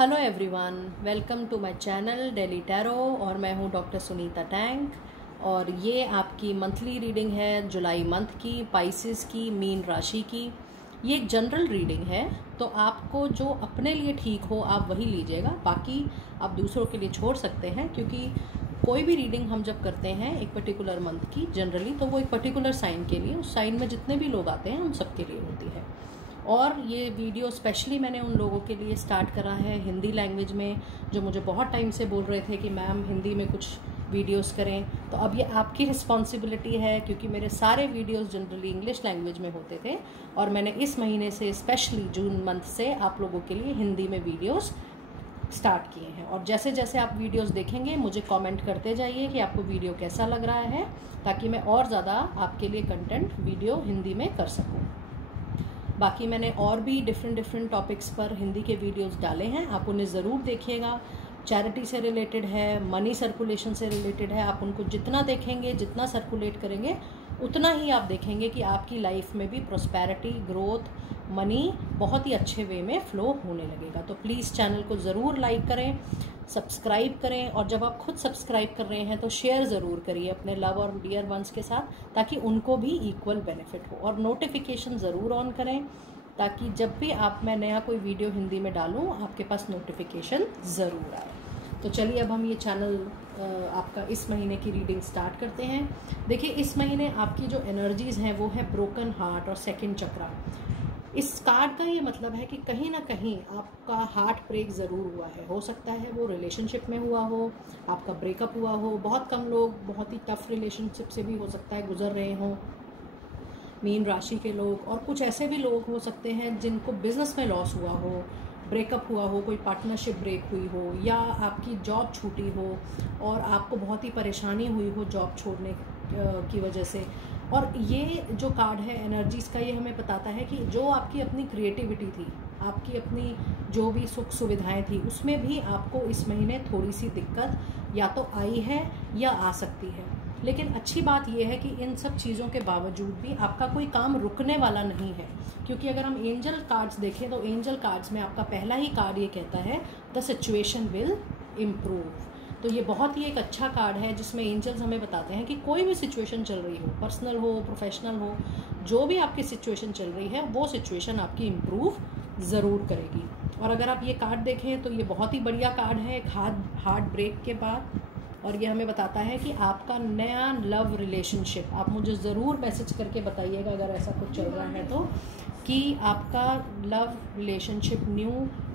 Hello everyone, welcome to my channel daily tarot. और मैं हूं डॉक्टर सुनीता टैंक। और ये आपकी मंथली रीडिंग है जुलाई मंथ की, पाइसेस की, मीन राशि की। ये एक जनरल रीडिंग है, तो आपको जो अपने लिए ठीक हो आप वही लीजिएगा, बाकी आप दूसरों के लिए छोड़ सकते हैं। क्योंकि कोई भी रीडिंग हम जब करते हैं एक पर्टिकुलर मंथ की जनरली, तो वो एक पर्टिकुलर साइन के लिए, उस साइन में जितने भी लोग आते हैं उन सबके लिए होती है। और ये वीडियो स्पेशली मैंने उन लोगों के लिए स्टार्ट करा है हिंदी लैंग्वेज में, जो मुझे बहुत टाइम से बोल रहे थे कि मैम हिंदी में कुछ वीडियोस करें। तो अब ये आपकी रिस्पॉन्सिबिलिटी है, क्योंकि मेरे सारे वीडियोस जनरली इंग्लिश लैंग्वेज में होते थे और मैंने इस महीने से स्पेशली जून मंथ से आप लोगों के लिए हिंदी में वीडियोस स्टार्ट किए हैं। और जैसे जैसे आप वीडियोस देखेंगे मुझे कमेंट करते जाइए कि आपको वीडियो कैसा लग रहा है, ताकि मैं और ज़्यादा आपके लिए कंटेंट वीडियो हिंदी में कर सकूँ। बाकी मैंने और भी डिफरेंट टॉपिक्स पर हिंदी के वीडियोस डाले हैं, आप उन्हें ज़रूर देखिएगा। चैरिटी से रिलेटेड है, मनी सर्कुलेशन से रिलेटेड है। आप उनको जितना देखेंगे, जितना सर्कुलेट करेंगे, उतना ही आप देखेंगे कि आपकी लाइफ में भी प्रॉस्पेरिटी, ग्रोथ, मनी बहुत ही अच्छे वे में फ्लो होने लगेगा। तो प्लीज़ चैनल को ज़रूर लाइक करें, सब्सक्राइब करें, और जब आप खुद सब्सक्राइब कर रहे हैं तो शेयर ज़रूर करिए अपने लव और डियर वंस के साथ, ताकि उनको भी इक्वल बेनिफिट हो। और नोटिफिकेशन ज़रूर ऑन करें, ताकि जब भी मैं नया कोई वीडियो हिंदी में डालूँ आपके पास नोटिफिकेशन ज़रूर आए। तो चलिए अब हम ये चैनल आपका इस महीने की रीडिंग स्टार्ट करते हैं। देखिए, इस महीने आपकी जो एनर्जीज़ हैं वो है ब्रोकन हार्ट और सेकंड चक्रा। इस कार्ड का ये मतलब है कि कहीं ना कहीं आपका हार्ट ब्रेक ज़रूर हुआ है। हो सकता है वो रिलेशनशिप में हुआ हो, आपका ब्रेकअप हुआ हो। बहुत कम लोग बहुत ही टफ रिलेशनशिप से भी हो सकता है गुजर रहे हों, मीन राशि के लोग। और कुछ ऐसे भी लोग हो सकते हैं जिनको बिजनेस में लॉस हुआ हो, ब्रेकअप हुआ हो, कोई पार्टनरशिप ब्रेक हुई हो, या आपकी जॉब छूटी हो और आपको बहुत ही परेशानी हुई हो जॉब छोड़ने की वजह से। और ये जो कार्ड है एनर्जीज़ का, ये हमें बताता है कि जो आपकी अपनी क्रिएटिविटी थी, आपकी अपनी जो भी सुख सुविधाएं थी, उसमें भी आपको इस महीने थोड़ी सी दिक्कत या तो आई है या आ सकती है। लेकिन अच्छी बात यह है कि इन सब चीज़ों के बावजूद भी आपका कोई काम रुकने वाला नहीं है। क्योंकि अगर हम एंजल कार्ड्स देखें तो एंजल कार्ड्स में आपका पहला ही कार्ड ये कहता है द सिचुएशन विल इम्प्रूव। तो ये बहुत ही एक अच्छा कार्ड है, जिसमें एंजल्स हमें बताते हैं कि कोई भी सिचुएशन चल रही हो, पर्सनल हो, प्रोफेशनल हो, जो भी आपकी सिचुएशन चल रही है वो सिचुएशन आपकी इम्प्रूव ज़रूर करेगी। और अगर आप ये कार्ड देखें तो ये बहुत ही बढ़िया कार्ड है एक हार्ट ब्रेक के बाद। और ये हमें बताता है कि आपका नया लव रिलेशनशिप, आप मुझे ज़रूर मैसेज करके बताइएगा अगर ऐसा कुछ चल रहा है तो, कि आपका लव रिलेशनशिप, न्यू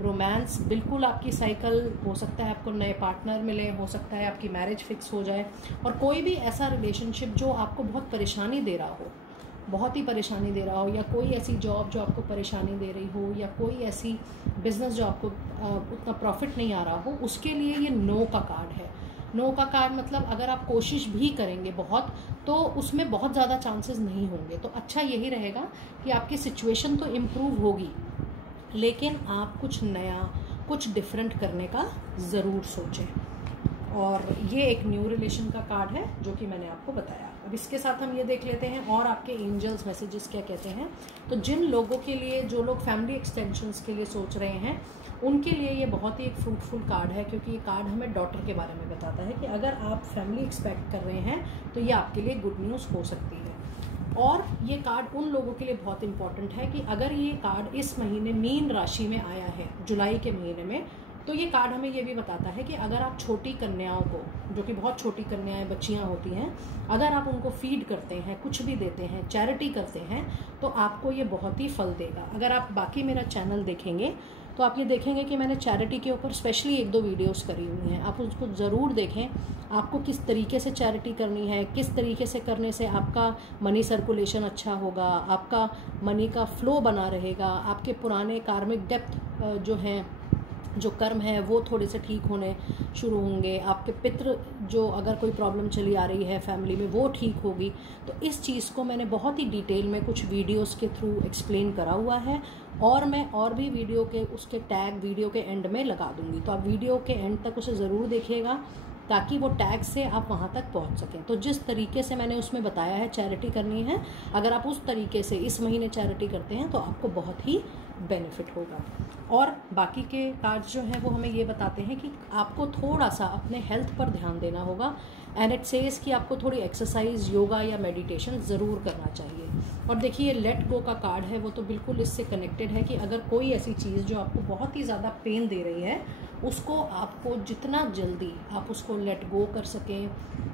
रोमांस, बिल्कुल आपकी साइकिल हो सकता है, आपको नए पार्टनर मिले, हो सकता है आपकी मैरिज फिक्स हो जाए। और कोई भी ऐसा रिलेशनशिप जो आपको बहुत परेशानी दे रहा हो, बहुत ही परेशानी दे रहा हो, या कोई ऐसी जॉब जो आपको परेशानी दे रही हो, या कोई ऐसी बिजनेस जो आपको उतना प्रॉफिट नहीं आ रहा हो, उसके लिए ये नो का कार्ड है। नो का कार्ड मतलब अगर आप कोशिश भी करेंगे बहुत, तो उसमें बहुत ज़्यादा चांसेस नहीं होंगे। तो अच्छा यही रहेगा कि आपकी सिचुएशन तो इम्प्रूव होगी, लेकिन आप कुछ नया, कुछ डिफरेंट करने का ज़रूर सोचें। और ये एक न्यू रिलेशन का कार्ड है जो कि मैंने आपको बताया। अब इसके साथ हम ये देख लेते हैं और आपके एंजल्स मैसेजेस क्या कहते हैं। तो जिन लोगों के लिए, जो लोग फैमिली एक्सटेंशंस के लिए सोच रहे हैं, उनके लिए ये बहुत ही एक फ्रूटफुल कार्ड है, क्योंकि ये कार्ड हमें डॉटर के बारे में बताता है कि अगर आप फैमिली एक्सपेक्ट कर रहे हैं तो ये आपके लिए गुड न्यूज़ हो सकती है। और ये कार्ड उन लोगों के लिए बहुत इंपॉर्टेंट है कि अगर ये कार्ड इस महीने मीन राशि में आया है जुलाई के महीने में, तो ये कार्ड हमें ये भी बताता है कि अगर आप छोटी कन्याओं को, जो कि बहुत छोटी कन्याएं, बच्चियां होती हैं, अगर आप उनको फीड करते हैं, कुछ भी देते हैं, चैरिटी करते हैं, तो आपको ये बहुत ही फल देगा। अगर आप बाकी मेरा चैनल देखेंगे तो आप ये देखेंगे कि मैंने चैरिटी के ऊपर स्पेशली 1-2 वीडियोस करी हुई हैं, आप उसको ज़रूर देखें। आपको किस तरीके से चैरिटी करनी है, किस तरीके से करने से आपका मनी सर्कुलेशन अच्छा होगा, आपका मनी का फ्लो बना रहेगा, आपके पुराने कार्मिक डेप्थ जो हैं, जो कर्म है वो थोड़े से ठीक होने शुरू होंगे, आपके पितृ जो अगर कोई प्रॉब्लम चली आ रही है फैमिली में वो ठीक होगी। तो इस चीज़ को मैंने बहुत ही डिटेल में कुछ वीडियोस के थ्रू एक्सप्लेन करा हुआ है, और मैं और भी वीडियो के उसके टैग वीडियो के एंड में लगा दूंगी। तो आप वीडियो के एंड तक उसे ज़रूर देखिएगा, ताकि वो टैग से आप वहाँ तक पहुँच सकें। तो जिस तरीके से मैंने उसमें बताया है चैरिटी करनी है, अगर आप उस तरीके से इस महीने चैरिटी करते हैं तो आपको बहुत ही बेनिफिट होगा। और बाकी के कार्ड्स जो हैं वो हमें ये बताते हैं कि आपको थोड़ा सा अपने हेल्थ पर ध्यान देना होगा, एंड इट सेज कि आपको थोड़ी एक्सरसाइज, योगा या मेडिटेशन ज़रूर करना चाहिए। और देखिए लेट गो का कार्ड है वो तो बिल्कुल इससे कनेक्टेड है कि अगर कोई ऐसी चीज़ जो आपको बहुत ही ज़्यादा पेन दे रही है उसको आपको जितना जल्दी आप उसको लेट गो कर सकें,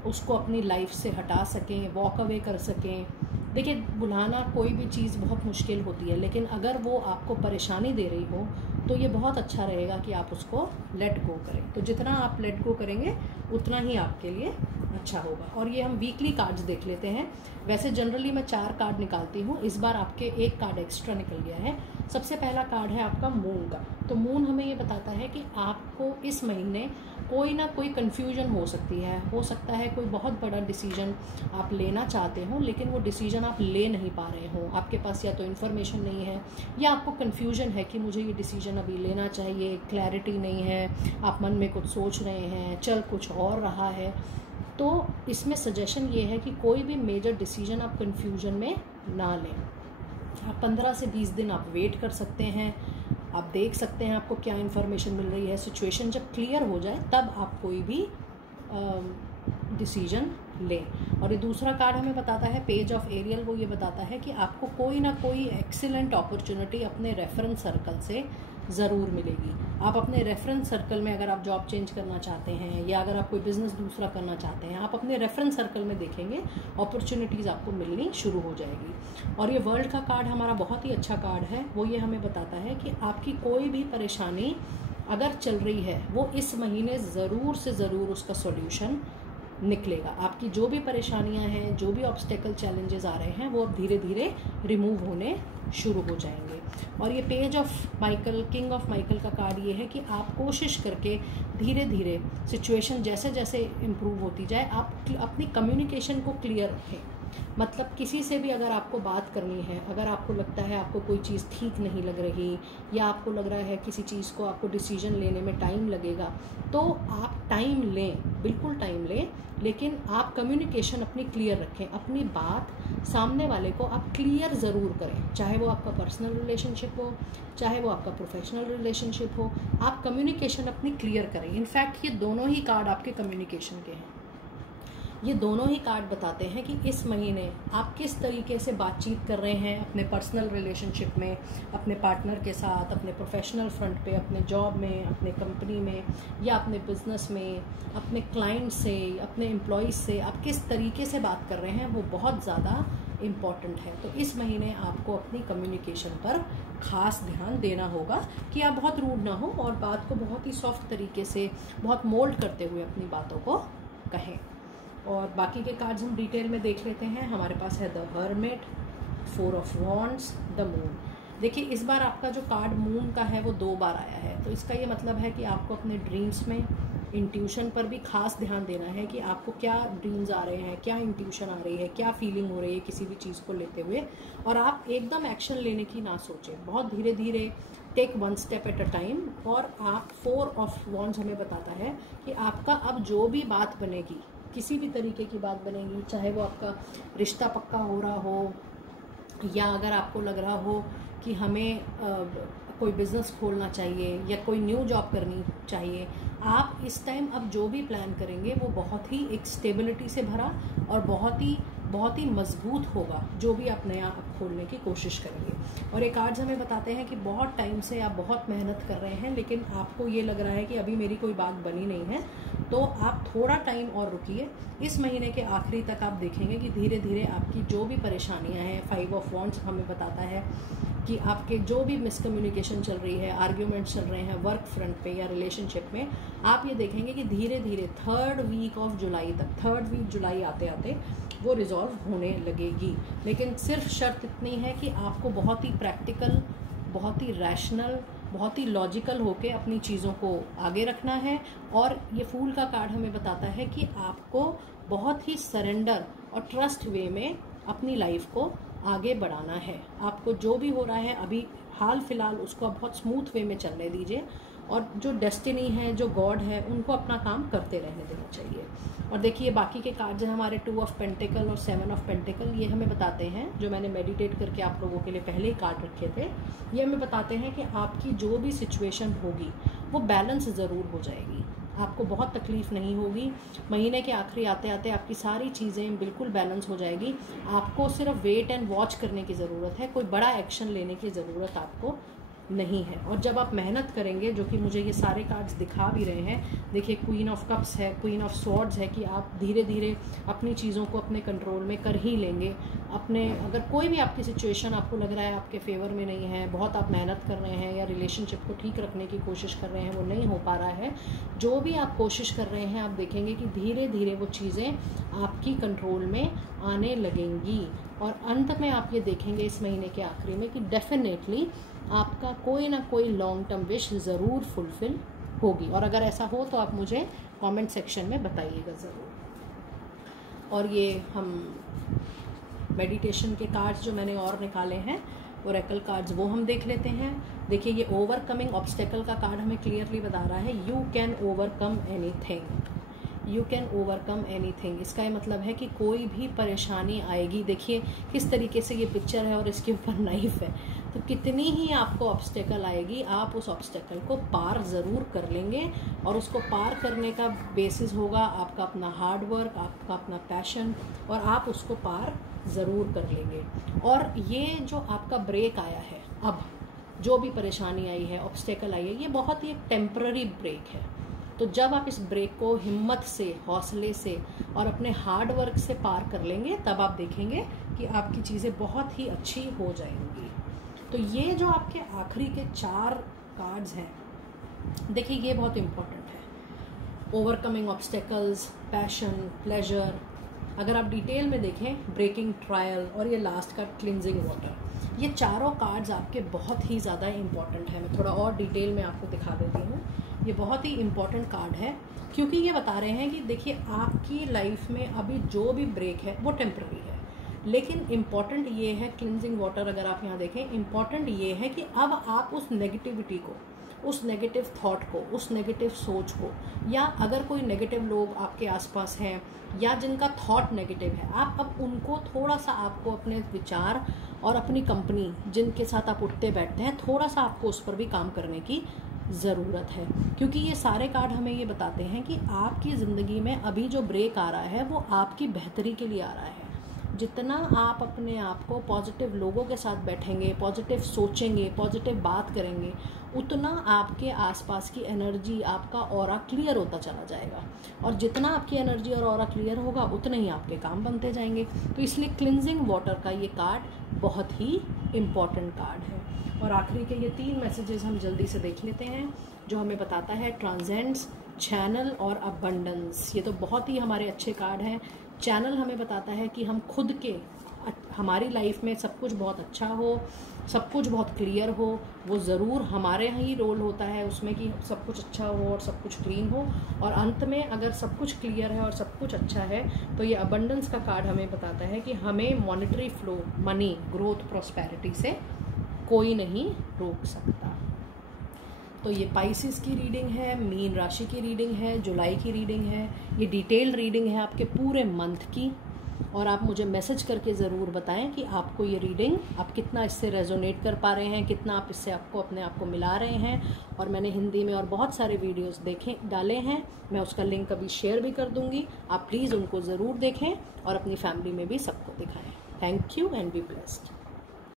उसको अपनी लाइफ से हटा सकें, वॉक अवे कर सकें। देखिए भुलाना कोई भी चीज़ बहुत मुश्किल होती है, लेकिन अगर वो आपको परेशानी दे रही हो तो ये बहुत अच्छा रहेगा कि आप उसको लेट गो करें। तो जितना आप लेट गो करेंगे उतना ही आपके लिए अच्छा होगा। और ये हम वीकली कार्ड्स देख लेते हैं। वैसे जनरली मैं 4 कार्ड निकालती हूँ, इस बार आपके 1 कार्ड एक्स्ट्रा निकल गया है। सबसे पहला कार्ड है आपका मून का। तो मून हमें ये बताता है कि आपको इस महीने कोई ना कोई कन्फ्यूजन हो सकती है। हो सकता है कोई बहुत बड़ा डिसीजन आप लेना चाहते हो लेकिन वो डिसीजन आप ले नहीं पा रहे हो, आपके पास या तो इन्फॉर्मेशन नहीं है या आपको कन्फ्यूजन है कि मुझे ये डिसीजन अभी लेना चाहिए, क्लैरिटी नहीं है, आप मन में कुछ सोच रहे हैं, चल कुछ और रहा है। तो इसमें सजेशन ये है कि कोई भी मेजर डिसीजन आप कन्फ्यूजन में ना लें। आप 15 से 20 दिन आप वेट कर सकते हैं, आप देख सकते हैं आपको क्या इन्फॉर्मेशन मिल रही है। सिचुएशन जब क्लियर हो जाए तब आप कोई भी डिसीजन लें। और ये दूसरा कार्ड हमें बताता है पेज ऑफ एरियल। वो ये बताता है कि आपको कोई ना कोई एक्सीलेंट अपॉर्चुनिटी अपने रेफरेंस सर्कल से ज़रूर मिलेगी। आप अपने रेफरेंस सर्कल में अगर आप जॉब चेंज करना चाहते हैं या अगर आप कोई बिज़नेस दूसरा करना चाहते हैं, आप अपने रेफरेंस सर्कल में देखेंगे अपॉर्चुनिटीज़ आपको मिलनी शुरू हो जाएगी। और ये वर्ल्ड का कार्ड हमारा बहुत ही अच्छा कार्ड है। वो ये हमें बताता है कि आपकी कोई भी परेशानी अगर चल रही है वो इस महीने ज़रूर से ज़रूर उसका सॉल्यूशन निकलेगा। आपकी जो भी परेशानियां हैं, जो भी ऑब्स्टेकल चैलेंजेस आ रहे हैं, वो अब धीरे धीरे रिमूव होने शुरू हो जाएंगे। और ये page of Michael, king of Michael का कार्ड ये है कि आप कोशिश करके धीरे धीरे सिचुएशन जैसे जैसे इम्प्रूव होती जाए आप अपनी कम्युनिकेशन को क्लियर रखें। मतलब किसी से भी अगर आपको बात करनी है, अगर आपको लगता है आपको कोई चीज़ ठीक नहीं लग रही या आपको लग रहा है किसी चीज़ को आपको डिसीजन लेने में टाइम लगेगा, तो आप टाइम लें, बिल्कुल टाइम लें, लेकिन आप कम्युनिकेशन अपनी क्लियर रखें। अपनी बात सामने वाले को आप क्लियर ज़रूर करें, चाहे वो आपका पर्सनल रिलेशनशिप हो, चाहे वो आपका प्रोफेशनल रिलेशनशिप हो, आप कम्युनिकेशन अपनी क्लियर करें। इनफैक्ट ये दोनों ही कार्ड आपके कम्युनिकेशन के हैं। ये दोनों ही कार्ड बताते हैं कि इस महीने आप किस तरीके से बातचीत कर रहे हैं अपने पर्सनल रिलेशनशिप में, अपने पार्टनर के साथ, अपने प्रोफेशनल फ्रंट पे, अपने जॉब में, अपने कंपनी में या अपने बिजनेस में, अपने क्लाइंट से, अपने एम्प्लॉयज़ से आप किस तरीके से बात कर रहे हैं, वो बहुत ज़्यादा इम्पॉर्टेंट है। तो इस महीने आपको अपनी कम्युनिकेशन पर ख़ास ध्यान देना होगा कि आप बहुत रूड ना हो और बात को बहुत ही सॉफ्ट तरीके से, बहुत मोल्ड करते हुए अपनी बातों को कहें। और बाकी के कार्ड्स हम डिटेल में देख लेते हैं। हमारे पास है the hermit, 4 of wands, the moon. देखिए इस बार आपका जो कार्ड मून का है वो 2 बार आया है, तो इसका ये मतलब है कि आपको अपने ड्रीम्स में इंट्यूशन पर भी खास ध्यान देना है कि आपको क्या ड्रीम्स आ रहे हैं, क्या इंट्यूशन आ रही है, क्या फीलिंग हो रही है किसी भी चीज़ को लेते हुए। और आप एकदम एक्शन लेने की ना सोचें, बहुत धीरे धीरे, take 1 step at a time. और आप 4 ऑफ वॉन्ड्स हमें बताता है कि आपका अब जो भी बात बनेगी, किसी भी तरीके की बात बनेगी, चाहे वो आपका रिश्ता पक्का हो रहा हो या अगर आपको लग रहा हो कि हमें कोई बिज़नेस खोलना चाहिए या कोई न्यू जॉब करनी चाहिए, आप इस टाइम अब जो भी प्लान करेंगे वो बहुत ही एक स्टेबिलिटी से भरा और बहुत ही मजबूत होगा, जो भी आप नया खोलने की कोशिश करेंगे। और ये कार्ड्स हमें बताते हैं कि बहुत टाइम से आप बहुत मेहनत कर रहे हैं लेकिन आपको ये लग रहा है कि अभी मेरी कोई बात बनी नहीं है, तो आप थोड़ा टाइम और रुकिए। इस महीने के आखिरी तक आप देखेंगे कि धीरे धीरे आपकी जो भी परेशानियां हैं, 5 ऑफ वॉन्ड्स हमें बताता है कि आपके जो भी मिसकम्युनिकेशन चल रही है, आर्ग्यूमेंट्स चल रहे हैं वर्क फ्रंट पे या रिलेशनशिप में, आप ये देखेंगे कि धीरे धीरे 3rd वीक ऑफ जुलाई तक, 3rd वीक जुलाई आते आते वो रिजॉल्व होने लगेगी। लेकिन सिर्फ शर्त इतनी है कि आपको बहुत ही प्रैक्टिकल, बहुत ही रैशनल, बहुत ही लॉजिकल होके अपनी चीज़ों को आगे रखना है। और ये फूल का कार्ड हमें बताता है कि आपको बहुत ही सरेंडर और ट्रस्ट वे में अपनी लाइफ को आगे बढ़ाना है। आपको जो भी हो रहा है अभी हाल फिलहाल उसको बहुत स्मूथ वे में चलने दीजिए और जो डेस्टिनी है, जो गॉड है, उनको अपना काम करते रहने देना चाहिए। और देखिए बाकी के कार्ड्स हैं हमारे 2 ऑफ पेंटिकल और 7 ऑफ पेंटिकल, ये हमें बताते हैं, जो मैंने मेडिटेट करके आप लोगों के लिए पहले ही कार्ड रखे थे, ये हमें बताते हैं कि आपकी जो भी सिचुएशन होगी वो बैलेंस ज़रूर हो जाएगी, आपको बहुत तकलीफ़ नहीं होगी। महीने के आखिरी आते आते आपकी सारी चीज़ें बिल्कुल बैलेंस हो जाएगी। आपको सिर्फ वेट एंड वॉच करने की ज़रूरत है, कोई बड़ा एक्शन लेने की ज़रूरत आपको नहीं है। और जब आप मेहनत करेंगे, जो कि मुझे ये सारे कार्ड्स दिखा भी रहे हैं, देखिए क्वीन ऑफ कप्स है, क्वीन ऑफ स्वॉर्ड्स है, कि आप धीरे धीरे अपनी चीज़ों को अपने कंट्रोल में कर ही लेंगे। अपने अगर कोई भी आपकी सिचुएशन आपको लग रहा है आपके फेवर में नहीं है, बहुत आप मेहनत कर रहे हैं या रिलेशनशिप को ठीक रखने की कोशिश कर रहे हैं, वो नहीं हो पा रहा है, जो भी आप कोशिश कर रहे हैं, आप देखेंगे कि धीरे धीरे वो चीज़ें आपकी कंट्रोल में आने लगेंगी। और अंत में आप ये देखेंगे इस महीने के आखिरी में कि डेफिनेटली आपका कोई ना कोई लॉन्ग टर्म विश ज़रूर फुलफ़िल होगी। और अगर ऐसा हो तो आप मुझे कमेंट सेक्शन में बताइएगा ज़रूर। और ये हम मेडिटेशन के कार्ड्स जो मैंने और निकाले हैं, ओरेकल कार्ड्स, वो हम देख लेते हैं। देखिए ये ओवरकमिंग ऑब्स्टेकल का कार्ड हमें क्लियरली बता रहा है, you can overcome anything, you can overcome anything. इसका ये मतलब है कि कोई भी परेशानी आएगी, देखिए किस तरीके से ये पिक्चर है और इसके ऊपर नाइफ है, तो कितनी ही आपको ऑब्स्टेकल आएगी, आप उस ऑब्स्टेकल को पार ज़रूर कर लेंगे। और उसको पार करने का बेसिस होगा आपका अपना हार्ड वर्क, आपका अपना पैशन, और आप उसको पार ज़रूर कर लेंगे। और ये जो आपका ब्रेक आया है, अब जो भी परेशानी आई है, ऑब्स्टेकल आई है, ये बहुत ही एक टेम्पररी ब्रेक है। तो जब आप इस ब्रेक को हिम्मत से, हौसले से और अपने हार्ड वर्क से पार कर लेंगे, तब आप देखेंगे कि आपकी चीज़ें बहुत ही अच्छी हो जाएंगी। तो ये जो आपके आखिरी के 4 कार्ड्स हैं, देखिए ये बहुत इम्पोर्टेंट है। ओवरकमिंग ऑब्स्टेकल्स, पैशन, प्लेजर, अगर आप डिटेल में देखें, ब्रेकिंग ट्रायल, और ये लास्ट का क्लिनजिंग वाटर, ये चारों कार्ड्स आपके बहुत ही ज़्यादा इम्पॉर्टेंट है। मैं थोड़ा और डिटेल में आपको दिखा देती हूँ। ये बहुत ही इम्पॉर्टेंट कार्ड है, क्योंकि ये बता रहे हैं कि देखिए आपकी लाइफ में अभी जो भी ब्रेक है वो टेम्पररी है, लेकिन इम्पॉर्टेंट ये है, क्लिनजिंग वाटर अगर आप यहाँ देखें, इम्पॉर्टेंट ये है कि अब आप उस नेगेटिविटी को, उस नेगेटिव थॉट को, उस नेगेटिव सोच को, या अगर कोई नेगेटिव लोग आपके आसपास हैं या जिनका थॉट नेगेटिव है, आप अब उनको थोड़ा सा, आपको अपने विचार और अपनी कंपनी जिनके साथ आप उठते बैठते हैं, थोड़ा सा आपको उस पर भी काम करने की ज़रूरत है। क्योंकि ये सारे कार्ड हमें ये बताते हैं कि आपकी ज़िंदगी में अभी जो ब्रेक आ रहा है वो आपकी बेहतरी के लिए आ रहा है। जितना आप अपने आप को पॉजिटिव लोगों के साथ बैठेंगे, पॉजिटिव सोचेंगे, पॉजिटिव बात करेंगे, उतना आपके आसपास की एनर्जी, आपका ऑरा क्लियर होता चला जाएगा। और जितना आपकी एनर्जी और ऑरा क्लियर होगा, उतने ही आपके काम बनते जाएंगे। तो इसलिए क्लिनजिंग वाटर का ये कार्ड बहुत ही इम्पॉर्टेंट कार्ड है। और आखिरी के ये 3 मैसेजेस हम जल्दी से देख लेते हैं, जो हमें बताता है ट्रांसेंड्स, चैनल और अबंडेंस। ये तो बहुत ही हमारे अच्छे कार्ड हैं। चैनल हमें बताता है कि हम खुद के, हमारी लाइफ में सब कुछ बहुत अच्छा हो, सब कुछ बहुत क्लियर हो, वो ज़रूर हमारे यहाँ ही रोल होता है उसमें कि सब कुछ अच्छा हो और सब कुछ क्लीन हो। और अंत में अगर सब कुछ क्लियर है और सब कुछ अच्छा है, तो ये अबंडेंस का कार्ड हमें बताता है कि हमें monetary flow, money, growth, prosperity से कोई नहीं रोक सकता। तो ये पाइसिस की रीडिंग है, मीन राशि की रीडिंग है, जुलाई की रीडिंग है, ये डिटेल्ड रीडिंग है आपके पूरे मंथ की। और आप मुझे मैसेज करके ज़रूर बताएं कि आपको ये रीडिंग, आप कितना इससे रेजोनेट कर पा रहे हैं, कितना आप इससे आपको अपने आप को मिला रहे हैं। और मैंने हिंदी में और बहुत सारे वीडियोस डाले हैं, मैं उसका लिंक अभी शेयर भी कर दूंगी, आप प्लीज़ उनको ज़रूर देखें और अपनी फैमिली में भी सबको दिखाएं। Thank you and be blessed.